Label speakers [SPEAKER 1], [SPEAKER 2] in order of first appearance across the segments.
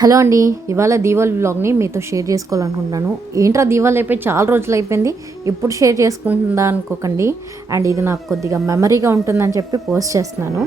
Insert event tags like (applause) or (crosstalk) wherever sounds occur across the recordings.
[SPEAKER 1] Hello అండి ఇవాళ దీవాలి బ్లాగ్ని మీతో షేర్ చేసుకోవాలనుకుంటున్నాను. ఏంట్రా దీవాళి అయిపోయి చాలా రోజులు అయిపోయింది ఇప్పుడు షేర్ చేసుకుంటుందా అనుకోకండి. అండ్ ఇది నాకు కొద్దిగా మెమరీగా ఉంటుందని చెప్పి పోస్ట్ చేస్తున్నాను.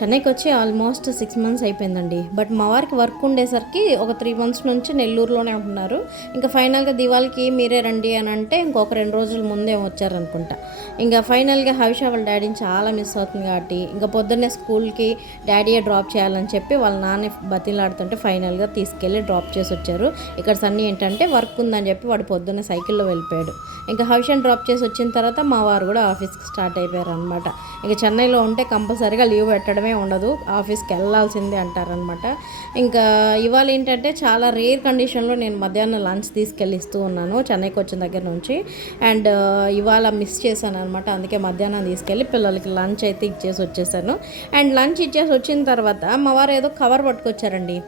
[SPEAKER 1] చెన్నైకి వచ్చి ఆల్మోస్ట్ సిక్స్ మంత్స్ అయిపోయిందండి. బట్ మా వారికి వర్క్ ఉండేసరికి ఒక త్రీ మంత్స్ నుంచి నెల్లూరులోనే ఉంటున్నారు. ఇంకా ఫైనల్గా దివాళికి మీరే రండి అని అంటే ఇంకొక రెండు రోజుల ముందే వచ్చారనుకుంటా. ఇంకా ఫైనల్గా హవిష వాళ్ళ డాడీని చాలా మిస్ అవుతుంది కాబట్టి ఇంకా పొద్దున్నే స్కూల్కి డాడీయే డ్రాప్ చేయాలని చెప్పి వాళ్ళ నాన్న బతిలాడుతుంటే ఫైనల్గా తీసుకెళ్ళి డ్రాప్ చేసి వచ్చారు. ఇక్కడ సన్నీ ఏంటంటే వర్క్ ఉందని చెప్పి వాడు పొద్దున్నే సైకిల్లో వెళ్ళిపోయాడు. ఇంకా హవిషని డ్రాప్ చేసి వచ్చిన తర్వాత మా వారు కూడా ఆఫీస్కి స్టార్ట్ అయిపోయారు అనమాట ఇంకా చెన్నైలో ఉంటే కంపల్సరీగా లీవ్ పెట్టడమే ఉండదు ఆఫీస్కి వెళ్ళాల్సిందే అంటారనమాట ఇంకా ఇవాళ ఏంటంటే చాలా రేర్ కండిషన్లో నేను మధ్యాహ్నం లంచ్ తీసుకెళ్ళి ఇస్తూ ఉన్నాను చెన్నైకి వచ్చిన దగ్గర నుంచి. అండ్ ఇవాళ మిస్ చేశాను అనమాట అందుకే మధ్యాహ్నం తీసుకెళ్ళి పిల్లలకి లంచ్ అయితే ఇచ్చేసి వచ్చేసాను. అండ్ లంచ్ ఇచ్చేసి వచ్చిన తర్వాత మా వారు ఏదో కవర్ పట్టుకొచ్చారండి.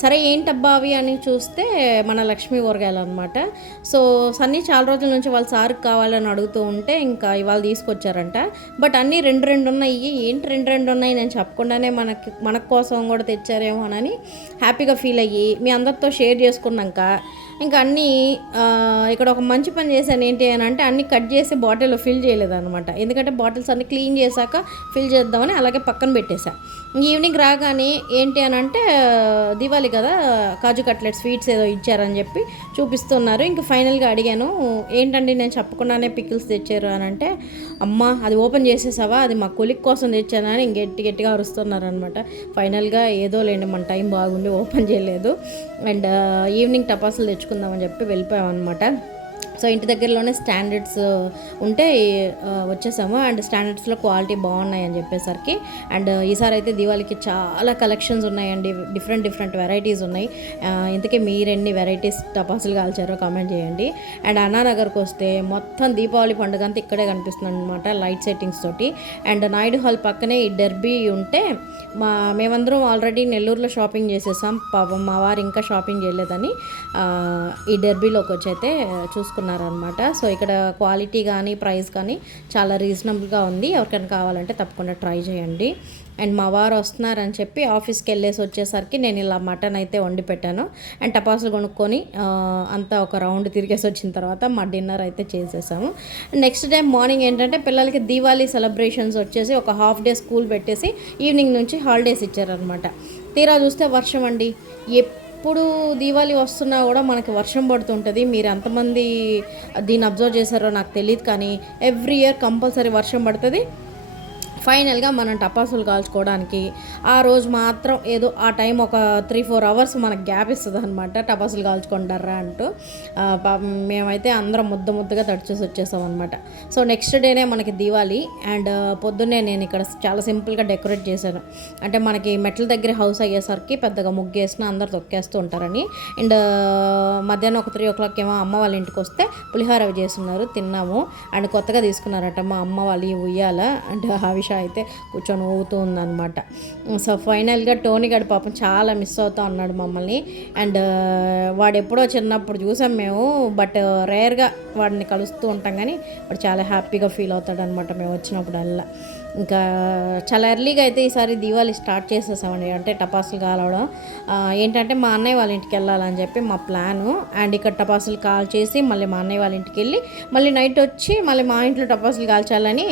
[SPEAKER 1] సరే ఏంటబ్బా అవి అని చూస్తే మన లక్ష్మీ ఊరగాయలు అనమాట సో సన్నీ చాలా రోజుల నుంచి వాళ్ళ సార్కి కావాలని అడుగుతూ ఉంటే ఇంకా ఇవాళ తీసుకొచ్చారంట. బట్ అన్నీ రెండు రెండు ఉన్నాయి. ఏంటి రెండు రెండు ఉన్నాయి? నేను చెప్పకుండానే మనకి మన కోసం కూడా తెచ్చారేమోనని హ్యాపీగా ఫీల్ అయ్యి మీ అందరితో షేర్ చేసుకున్నాక ఇంకా అన్నీ ఇక్కడ ఒక మంచి పని చేశాను ఏంటి అని అంటే అన్నీ కట్ చేసి బాటిల్లో ఫిల్ చేయలేదన్నమాట. ఎందుకంటే బాటిల్స్ అన్ని క్లీన్ చేశాక ఫిల్ చేద్దామని అలాగే పక్కన పెట్టేశా. ఈవినింగ్ రాగానే ఏంటి అని అంటే దివాళి కదా కాజు కట్లెట్ స్వీట్స్ ఏదో ఇచ్చారని చెప్పి చూపిస్తున్నారు. ఇంకా ఫైనల్గా అడిగాను ఏంటండి నేను చెప్పకుండానే పికిల్స్ తెచ్చారు అని అంటే అమ్మ అది ఓపెన్ చేసేసావా అది మా కొలిక్ కోసం తెచ్చానని ఇంక గట్టి గట్టిగా అరుస్తున్నారు అనమాట ఫైనల్గా ఏదో లేండి మన టైం బాగుండి ఓపెన్ చేయలేదు. అండ్ ఈవినింగ్ టపాసులు తెచ్చుకుందామని చెప్పి వెళ్ళిపోయాం అనమాట సో ఇంటి దగ్గరలోనే స్టాండర్డ్స్ ఉంటే వచ్చేసాము. అండ్ స్టాండర్డ్స్లో క్వాలిటీ బాగున్నాయి అని చెప్పేసరికి. అండ్ ఈసారి అయితే దీవాళికి చాలా కలెక్షన్స్ ఉన్నాయండి. డిఫరెంట్ డిఫరెంట్ వెరైటీస్ ఉన్నాయి. ఇంతకీ మీరు ఎన్ని వెరైటీస్ టపాసులు కాల్చారో కామెంట్ చేయండి. అండ్ అన్నానగర్కి వస్తే మొత్తం దీపావళి పండుగ అంతా ఇక్కడే కనిపిస్తుంది అనమాట లైట్ సెట్టింగ్స్ తోటి. అండ్ నాయుడు హాల్ పక్కనే ఈ డెర్బీ ఉంటే మా మేమందరం ఆల్రెడీ నెల్లూరులో షాపింగ్ చేసేసాం. పాపం మా వారు ఇంకా షాపింగ్ చేయలేదని ఈ డెర్బీలోకి వచ్చి అయితే చూసుకున్నారనమాట సో ఇక్కడ క్వాలిటీ కానీ ప్రైస్ కానీ చాలా రీజనబుల్గా ఉంది. ఎవరికైనా కావాలంటే తప్పకుండా ట్రై చేయండి. అండ్ మా వారు వస్తున్నారని చెప్పి ఆఫీస్కి వెళ్ళేసి వచ్చేసరికి నేను ఇలా మటన్ అయితే వండి పెట్టాను. అండ్ టపాసులు కొనుక్కొని అంతా ఒక రౌండ్ తిరిగేసి వచ్చిన తర్వాత మా డిన్నర్ అయితే చేసేసాము. నెక్స్ట్ డే మార్నింగ్ ఏంటంటే పిల్లలకి దీవాళీ సెలబ్రేషన్స్ వచ్చేసి ఒక హాఫ్ డే స్కూల్ పెట్టేసి ఈవినింగ్ నుంచి హాలిడేస్ ఇచ్చారనమాట. తీరా చూస్తే వర్షం అండి. ఎప్పుడు దీవాళి వస్తున్నా కూడా మనకి వర్షం పడుతుంటుంది. మీరు ఎంతమంది దీన్ని అబ్జర్వ్ చేశారో నాకు తెలియదు కానీ ఎవ్రీ ఇయర్ కంపల్సరీ వర్షం పడుతుంది. ఫైనల్గా మనం టపాసులు కాల్చుకోవడానికి ఆ రోజు మాత్రం ఏదో ఆ టైం ఒక త్రీ ఫోర్ అవర్స్ మనకు గ్యాప్ ఇస్తుంది అనమాట టపాసులు కాల్చుకుంటారా అంటూ మేమైతే అందరం ముద్ద ముద్దగా తడిచేసి వచ్చేసాం అనమాట సో నెక్స్ట్ డేనే మనకి దివాళి అండ్ పొద్దున్నే నేను ఇక్కడ చాలా సింపుల్గా డెకరేట్ చేశాను. అంటే మనకి మెట్ల దగ్గర హౌస్ అయ్యేసరికి పెద్దగా ముగ్గేసిన అందరు తొక్కేస్తూ ఉంటారని. అండ్ మధ్యాహ్నం ఒక త్రీ ఓ క్లాక్ ఏమో అమ్మ వాళ్ళ ఇంటికి వస్తే పులిహోర అవి చేస్తున్నారు తిన్నాము. అండ్ కొత్తగా తీసుకున్నారట మా అమ్మ వాళ్ళు ఈ ఉయ్యాల అండ్ హవిష అయితే కూర్చొని ఊగుతూ ఉందన్నమాట సో ఫైనల్గా టోనీ గడి పాపం చాలా మిస్ అవుతా ఉన్నాడు మమ్మల్ని. అండ్ వాడు ఎప్పుడో చిన్నప్పుడు చూసాం మేము బట్ రేర్గా వాడిని కలుస్తూ ఉంటాం కానీ వాడు చాలా హ్యాపీగా ఫీల్ అవుతాడు అనమాట మేము వచ్చినప్పుడల్లా. ఇంకా చాలా ఎర్లీగా అయితే ఈసారి దీవాళి స్టార్ట్ చేసేసామండి. అంటే టపాసులు కాలవడం. ఏంటంటే మా అన్నయ్య వాళ్ళ ఇంటికి వెళ్ళాలని చెప్పి మా ప్లాను. అండ్ ఇక్కడ టపాసులు కాల్ చేసి మళ్ళీ మా అన్నయ్య వాళ్ళ ఇంటికి వెళ్ళి మళ్ళీ నైట్ వచ్చి మళ్ళీ మా ఇంట్లో టపాసులు కాల్చాలని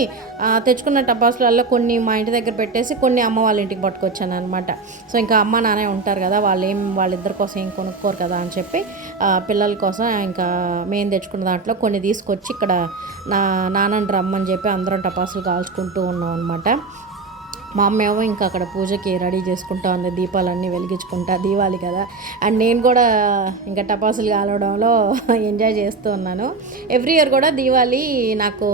[SPEAKER 1] తెచ్చుకున్న టపాసులలో కొన్ని మా ఇంటి దగ్గర పెట్టేసి కొన్ని అమ్మ వాళ్ళ ఇంటికి పట్టుకొచ్చాను అనమాట సో ఇంకా అమ్మ నాన్న ఉంటారు కదా వాళ్ళు ఏం వాళ్ళిద్దరి కోసం ఏం కొనుక్కోరు కదా అని చెప్పి పిల్లల కోసం ఇంకా మేము తెచ్చుకున్న దాంట్లో కొన్ని తీసుకొచ్చి ఇక్కడ నా నాన్నని రమ్మని చెప్పి అందరం టపాసులు కాల్చుకుంటూ ఉన్నాం. అనమాట మా అమ్మ ఏమో ఇంకా అక్కడ పూజకి రెడీ చేసుకుంటా ఉంది దీపాలన్నీ వెలిగించుకుంటా దీవాలి కదా. అండ్ నేను కూడా ఇంకా టపాసులు కాలవడంలో ఎంజాయ్ చేస్తూ ఉన్నాను. ఎవ్రీ ఇయర్ కూడా దీవాలి నాకు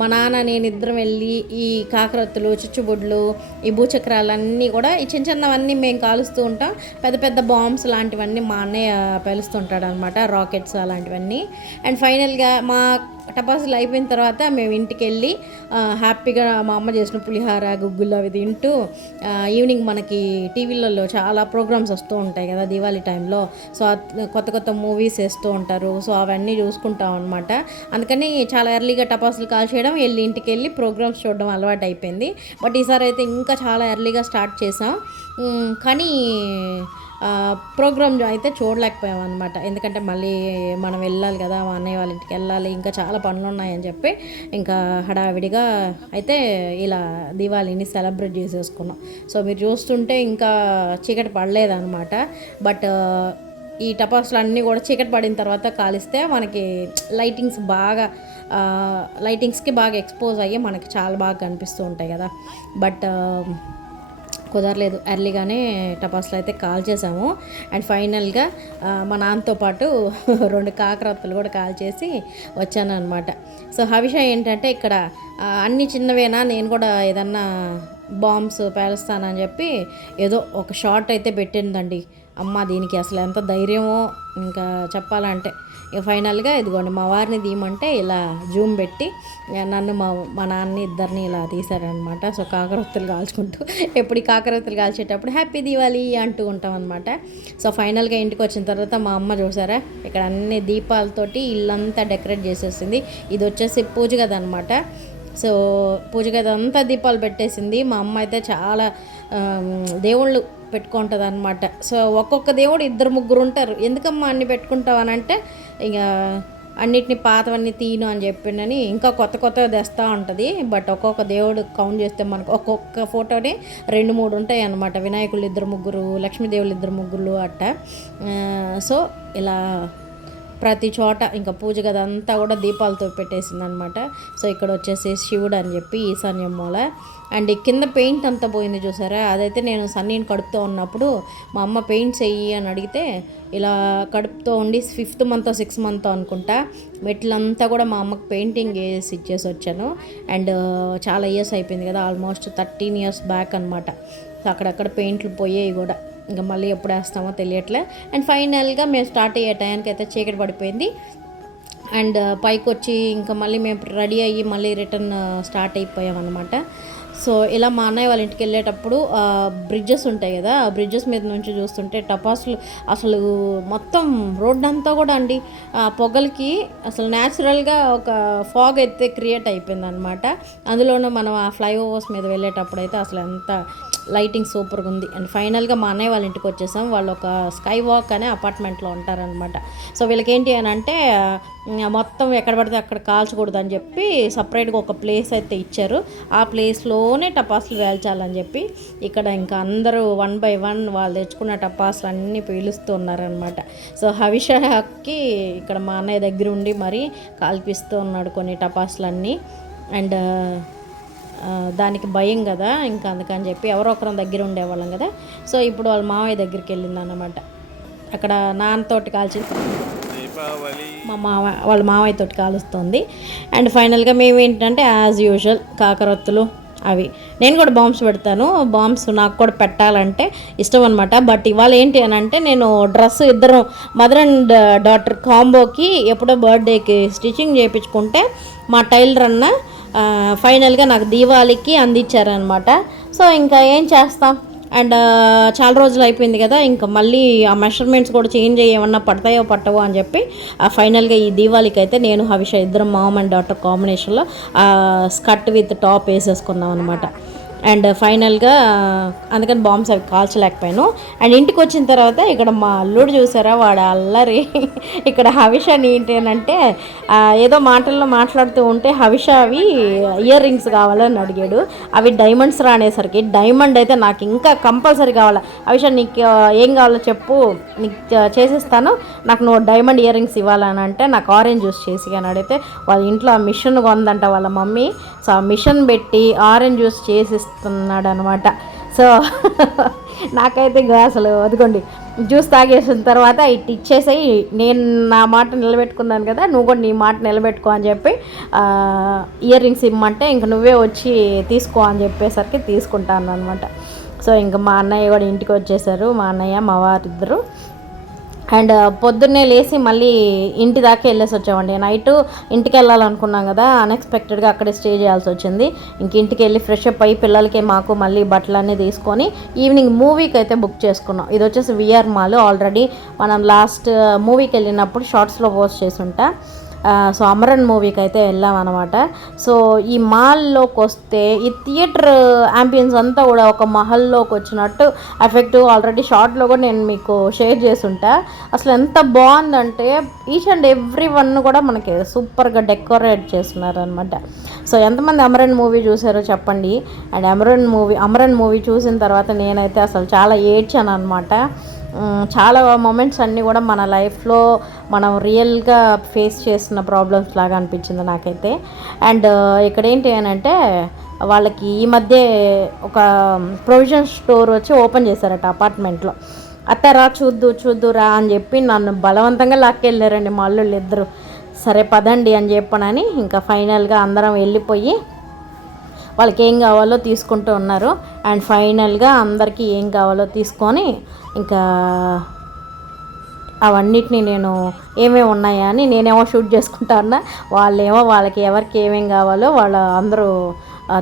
[SPEAKER 1] మా నాన్న నేను ఇద్దరం వెళ్ళి ఈ కాకరత్తులు చుచ్చుబుడ్లు ఈ భూచక్రాలన్నీ కూడా ఈ చిన్న చిన్నవన్నీ మేము కాలుస్తూ ఉంటాం. పెద్ద పెద్ద బాంబ్స్ లాంటివన్నీ మా అన్నయ్య పేలుస్తుంటాడు అనమాట రాకెట్స్ అలాంటివన్నీ. అండ్ ఫైనల్గా మా టపాసులు అయిపోయిన తర్వాత మేము ఇంటికి వెళ్ళి హ్యాపీగా మా అమ్మ చేసిన పులిహార గుగ్గులు అవి తింటూ ఈవినింగ్ మనకి టీవీలలో చాలా ప్రోగ్రామ్స్ వస్తూ ఉంటాయి కదా దివాళీ టైంలో. సో కొత్త కొత్త మూవీస్ వేస్తూ ఉంటారు. సో అవన్నీ చూసుకుంటాం అనమాట అందుకని చాలా ఎర్లీగా టపాసులు కాల్ చేయడం వెళ్ళి ఇంటికి వెళ్ళి ప్రోగ్రామ్స్ చూడడం అలవాటు అయిపోయింది. బట్ ఈసారి అయితే ఇంకా చాలా ఎర్లీగా స్టార్ట్ చేసాం. కానీ ప్రోగ్రామ్ అయితే చూడలేకపోయాం అనమాట ఎందుకంటే మళ్ళీ మనం వెళ్ళాలి కదా మా అన్నయ్య వాళ్ళ ఇంటికి వెళ్ళాలి ఇంకా చాలా పనులు ఉన్నాయని చెప్పి ఇంకా హడావిడిగా అయితే ఇలా దివాళీని సెలబ్రేట్ చేసేసుకున్నాం. సో మీరు చూస్తుంటే ఇంకా చీకటి పడలేదన్నమాట. బట్ ఈ టపాసులు అన్నీ కూడా చీకటి పడిన తర్వాత కాలిస్తే మనకి లైటింగ్స్ బాగా లైటింగ్స్కి బాగా ఎక్స్పోజ్ అయ్యి మనకి చాలా బాగా కనిపిస్తూ ఉంటాయి కదా. బట్ కుదరలేదు. ఎర్లీగానే టపాసులు అయితే కాల్ చేసాము అండ్ ఫైనల్గా మా నాన్నతో పాటు (laughs) రెండు కాకరత్తులు కూడా కాల్ చేసి వచ్చాను అనమాట సో హవిష ఏంటంటే ఇక్కడ అన్ని చిన్నవేనా? నేను కూడా ఏదన్నా బాంబ్స్ పేలుస్తానని చెప్పి ఏదో ఒక షార్ట్ అయితే పెట్టిందండి. అమ్మ దీనికి అసలు ఎంత ధైర్యమో ఇంకా చెప్పాలంటే. ఇక ఫైనల్గా ఇదిగోండి మా వారిని తీయమంటే ఇలా జూమ్ పెట్టి నన్ను మా మా నాన్న ఇద్దరిని ఇలా తీశారనమాట సో కాకరొత్తులు కాల్చుకుంటూ ఎప్పుడు కాకరొత్తులు కాల్చేటప్పుడు హ్యాపీ దివాళీ అంటూ ఉంటాం అనమాట సో ఫైనల్గా ఇంటికి వచ్చిన తర్వాత మా అమ్మ చూసారా ఇక్కడ అన్ని దీపాలతోటి ఇల్లంతా డెకరేట్ చేసేసింది. ఇది వచ్చేసి పూజ గది అనమాట సో పూజ గది అంతా దీపాలు పెట్టేసింది. మా అమ్మ అయితే చాలా దేవుళ్ళు పెట్టుకుంటుంది అనమాట సో ఒక్కొక్క దేవుడు ఇద్దరు ముగ్గురు ఉంటారు. ఎందుకమ్మా అన్ని పెట్టుకుంటావు అని అంటే ఇక అన్నిటిని పాతవన్నీ తీను అని చెప్పిండని ఇంకా కొత్త కొత్తగా తెస్తూ ఉంటుంది. బట్ ఒక్కొక్క దేవుడు కౌంట్ చేస్తే మనకు ఒక్కొక్క ఫోటోనే రెండు మూడు ఉంటాయి అన్నమాట. వినాయకులు ఇద్దరు ముగ్గురు లక్ష్మీదేవులు ఇద్దరు ముగ్గురు అట్ట. సో ఇలా ప్రతి చోట ఇంకా పూజ గదంతా కూడా దీపాలతో పెట్టేసింది అనమాట సో ఇక్కడ వచ్చేసి శివుడు అని చెప్పి ఈశాన్యం మూల. అండ్ కింద పెయింట్ అంతా పోయింది చూసారా? అదైతే నేను సన్నీని కడుపుతూ ఉన్నప్పుడు మా అమ్మ పెయింట్స్ చెయ్యి అని అడిగితే ఇలా కడుపుతో ఉండి ఫిఫ్త్ మంత్ సిక్స్ మంత్ అనుకుంటా మెట్లంతా కూడా మా అమ్మకి పెయింటింగ్ వేసి ఇచ్చేసి వచ్చాను. అండ్ చాలా ఇయర్స్ అయిపోయింది కదా ఆల్మోస్ట్ థర్టీన్ ఇయర్స్ బ్యాక్ అనమాట అక్కడక్కడ పెయింట్లు పోయాయి కూడా. ఇంకా మళ్ళీ ఎప్పుడు వేస్తామో తెలియట్లే. అండ్ ఫైనల్గా మేము స్టార్ట్ అయ్యే టైంకి అయితే చీకటి పడిపోయింది. అండ్ uh, పైకి వచ్చి ఇంకా మళ్ళీ మేము రెడీ అయ్యి మళ్ళీ రిటర్న్ స్టార్ట్ uh, అయిపోయాం అనమాట సో ఇలా మా అన్నయ్య వాళ్ళ ఇంటికి వెళ్ళేటప్పుడు బ్రిడ్జెస్ ఉంటాయి కదా ఆ బ్రిడ్జెస్ మీద నుంచి చూస్తుంటే టపాసులు అసలు మొత్తం రోడ్ అంతా కూడా అండి. ఆ పొగలకి అసలు న్యాచురల్గా ఒక ఫాగ్ అయితే క్రియేట్ అయిపోయింది అనమాట అందులోనూ మనం ఆ ఫ్లైఓవర్స్ మీద వెళ్ళేటప్పుడు అయితే అసలు ఎంత లైటింగ్ సూపర్గా ఉంది. అండ్ ఫైనల్గా మా అన్నయ్య వాళ్ళ ఇంటికి వచ్చేసాం. వాళ్ళు ఒక స్కై వాక్ అనే అపార్ట్మెంట్లో ఉంటారనమాట సో వీళ్ళకి ఏంటి అని అంటే మొత్తం ఎక్కడ పడితే అక్కడ కాల్చకూడదు అని చెప్పి సపరేట్గా ఒక ప్లేస్ అయితే ఇచ్చారు. ఆ ప్లేస్లో ప్లేస్లోనే టపాసులు వేల్చాలని చెప్పి ఇక్కడ ఇంకా అందరూ వన్ బై వన్ వాళ్ళు తెచ్చుకున్న టపాసులు అన్నీ పీలుస్తూ ఉన్నారనమాట సో హవిషకి ఇక్కడ మా అన్నయ్య దగ్గర ఉండి మరి కాల్పిస్తూ ఉన్నాడు కొన్ని టపాసులన్నీ. అండ్ దానికి భయం కదా ఇంకా అందుకని చెప్పి ఎవరో ఒకరం దగ్గర ఉండేవాళ్ళం కదా. సో ఇప్పుడు వాళ్ళ మావయ్య దగ్గరికి వెళ్ళింది అనమాట అక్కడ నాన్నతోటి కాల్చి మా మావ వాళ్ళ మావయ్య తోటి కాలుస్తుంది. అండ్ ఫైనల్గా మేము ఏంటంటే యాజ్ యూజువల్ కాకరొత్తులు అవి. నేను కూడా బాంబ్స్ పెడతాను. బాంబ్స్ నాకు కూడా పెట్టాలంటే ఇష్టం అనమాట బట్ ఇవాళ ఏంటి అని అంటే నేను డ్రెస్ ఇద్దరు మదర్ అండ్ డాటర్ కాంబోకి ఎప్పుడో బర్త్డేకి స్టిచ్చింగ్ చేయించుకుంటే మా టైలర్ అన్న ఫైనల్గా నాకు దీవాళికి అందించారనమాట సో ఇంకా ఏం చేస్తాం? అండ్ చాలా రోజులు అయిపోయింది కదా ఇంకా మళ్ళీ ఆ మెషర్మెంట్స్ కూడా చేంజ్ అయ్యి ఏమన్నా పడతాయో పట్టవో అని చెప్పి ఆ ఫైనల్గా ఈ దీవాళికి అయితే నేను హవిష ఇద్దరం మామ్ అండ్ డాటర్ కాంబినేషన్లో స్కర్ట్ విత్ టాప్ వేసేసుకున్నాం అనమాట అండ్ ఫైనల్గా అందుకని బాంబ్స్ అవి కాల్చలేకపోయాను. అండ్ ఇంటికి వచ్చిన తర్వాత ఇక్కడ మా అల్లుడు చూసారా వాడు అల్లరి. ఇక్కడ హవిష ఏంటి అని అంటే ఏదో మాటల్లో మాట్లాడుతూ ఉంటే హవిష అవి ఇయర్ రింగ్స్ కావాలని అడిగాడు. అవి డైమండ్స్ రానేసరికి డైమండ్ అయితే నాకు ఇంకా కంపల్సరీ కావాలి. హవిష నీకు ఏం కావాలో చెప్పు. నీకు చేసేస్తాను చేసిస్తాను. నాకు నువ్వు డైమండ్ ఇయర్ రింగ్స్ ఇవ్వాలని అంటే నాకు ఆరెంజ్ జ్యూస్ చేసి అని అడిగితే వాళ్ళ ఇంట్లో ఆ మిషన్ కొందంట వాళ్ళ మమ్మీ. సో ఆ మిషన్ పెట్టి ఆరెంజ్ జ్యూస్ చేసిస్తున్నాడు అనమాట సో (laughs) నాకైతే ఇంకా అసలు అదిగోండి జ్యూస్ తాగేసిన తర్వాత ఇట్ ఇచ్చేసాయి నేను నా మాట నిలబెట్టుకున్నాను కదా నువ్వు కూడా నీ మాట నిలబెట్టుకో అని చెప్పి ఇయర్ రింగ్స్ ఇమ్మంటే ఇంక నువ్వే వచ్చి తీసుకో అని చెప్పేసరికి తీసుకుంటాను అనమాట సో ఇంకా మా అన్నయ్య కూడా ఇంటికి వచ్చేసారు మా అన్నయ్య మా వారిద్దరు. అండ్ పొద్దున్నే లేచి మళ్ళీ ఇంటి దాకా వెళ్ళేసి వచ్చామండి. నైట్ ఇంటికి వెళ్ళాలనుకున్నాం కదా అన్ఎక్స్పెక్టెడ్గా అక్కడే స్టే చేయాల్సి వచ్చింది. ఇంక ఇంటికి వెళ్ళి ఫ్రెష్ అప్ అయ్యి పిల్లలకి మాకు మళ్ళీ బట్టలన్నీ తీసుకొని ఈవినింగ్ మూవీకి అయితే బుక్ చేసుకున్నాం. ఇది వచ్చేసి విఆర్ మాల్ ఆల్రెడీ మనం లాస్ట్ మూవీకి వెళ్ళినప్పుడు షార్ట్స్లో పోస్ట్ చేసి ఉంటా సో అమరన్ మూవీకి అయితే వెళ్ళాం అనమాట సో ఈ మాల్లోకి వస్తే ఈ థియేటర్ యాంబియన్స్ అంతా కూడా ఒక మహల్లోకి వచ్చినట్టు ఎఫెక్ట్ ఆల్రెడీ షార్ట్లో కూడా నేను మీకు షేర్ చేసుంటా. అసలు ఎంత బాగుందంటే ఈచ్ అండ్ ఎవ్రీ వన్ కూడా మనకి సూపర్గా డెకరేట్ చేస్తున్నారు అనమాట సో ఎంతమంది అమరన్ మూవీ చూసారో చెప్పండి. And Amaran movie Amaran movie చూసిన తర్వాత నేనైతే అసలు చాలా ఏడ్చాను అనమాట చాలా మూమెంట్స్ అన్నీ కూడా మన లైఫ్లో మనం రియల్గా ఫేస్ చేస్తున్న ప్రాబ్లమ్స్ లాగా అనిపించింది నాకైతే. అండ్ ఇక్కడ ఏంటి అని అంటే వాళ్ళకి ఈ మధ్య ఒక ప్రొవిజన్ స్టోర్ వచ్చి ఓపెన్ చేశారట అపార్ట్మెంట్లో అత్తరా చూద్దు చూద్దురా అని చెప్పి నన్ను బలవంతంగా లాక్కెళ్ళారండి మా అల్లుళ్ళు ఇద్దరు. సరే పదండి అని చెప్పనని ఇంకా ఫైనల్గా అందరం వెళ్ళిపోయి వాళ్ళకి ఏం కావాలో తీసుకుంటూ ఉన్నారు. అండ్ ఫైనల్గా అందరికీ ఏం కావాలో తీసుకొని ఇంకా అవన్నిటిని నేను ఏమేమి ఉన్నాయా అని నేనేమో షూట్ చేసుకుంటా ఉన్నా. వాళ్ళేమో వాళ్ళకి ఎవరికి ఏమేం కావాలో వాళ్ళ అందరూ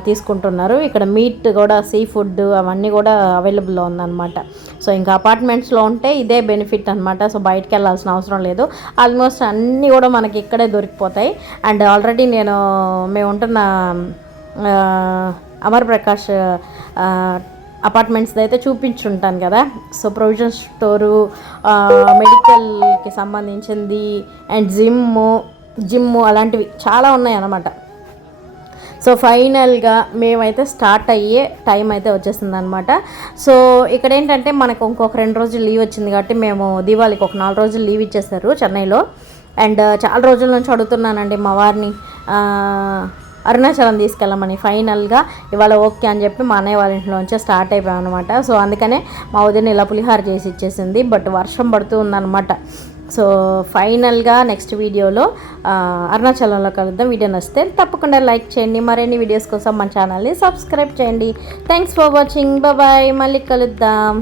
[SPEAKER 1] తీసుకుంటున్నారు. ఇక్కడ మీట్ కూడా సీ ఫుడ్ అవన్నీ కూడా అవైలబుల్లో ఉందన్నమాట. సో ఇంకా అపార్ట్మెంట్స్లో ఉంటే ఇదే బెనిఫిట్ అనమాట సో బయటికి వెళ్ళాల్సిన అవసరం లేదు. ఆల్మోస్ట్ అన్నీ కూడా మనకి ఇక్కడే దొరికిపోతాయి. అండ్ ఆల్రెడీ నేను మేము ఉంటున్న అమర్ ప్రకాష్ అపార్ట్మెంట్స్ అయితే చూపించుంటాను కదా. సో ప్రొవిజన్ స్టోరు మెడికల్కి సంబంధించింది అండ్ జిమ్ జిమ్ అలాంటివి చాలా ఉన్నాయి అన్నమాట సో ఫైనల్గా మేమైతే స్టార్ట్ అయ్యే టైం అయితే వచ్చేసింది అనమాట సో ఇక్కడ ఏంటంటే మనకు ఇంకొక రెండు రోజులు లీవ్ వచ్చింది కాబట్టి మేము దీవాళికి ఒక నాలుగు రోజులు లీవ్ ఇచ్చేసారు చెన్నైలో. అండ్ చాలా రోజుల నుంచి అడుగుతున్నానండి మా వారిని. అరుణాచలం తీసుకెళ్ళమని ఫైనల్గా ఇవాళ ఓకే అని చెప్పి మా అన్నయ్య వాళ్ళ ఇంట్లోంచే స్టార్ట్ అయిపోయాం అనమాట సో అందుకనే మా వదిన ఇలా పులిహార చేసి ఇచ్చేసింది. బట్ వర్షం పడుతూ ఉందన్నమాట. సో ఫైనల్గా నెక్స్ట్ వీడియోలో అరుణాచలంలో కలుద్దాం. వీడియో నచ్చితే తప్పకుండా లైక్ చేయండి. మరిన్ని వీడియోస్ కోసం మన ఛానల్ని సబ్స్క్రైబ్ చేయండి. థ్యాంక్స్ ఫర్ వాచింగ్ బాయ్ మళ్ళీ కలుద్దాం.